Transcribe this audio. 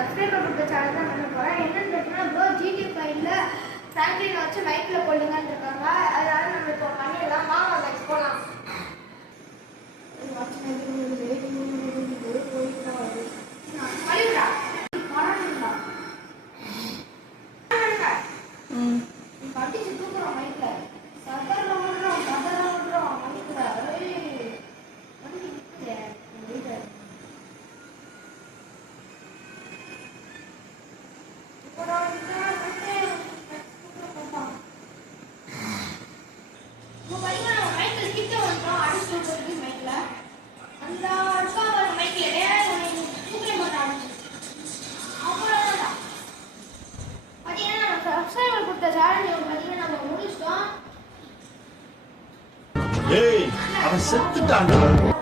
Subscriber கொடுத்த channel தான் பண்ண போகிறேன். என்னன்னு கேட்டிங்கன்னா ப்ரோ GT5ல ஃப்ராங்க்லினை வச்சு மைக்கில் கொள்ளுங்கன்னு இருக்காங்க. அதனால நம்ம இப்போ பண்ணிடலாம். வாங்க லைக் போகலாம். கட்டிச்சு தூக்குறோம் மைக்கில் சதர் ஓடுறோம் மைக்கில் ஏய் அவன் செத்துட்டான்டா.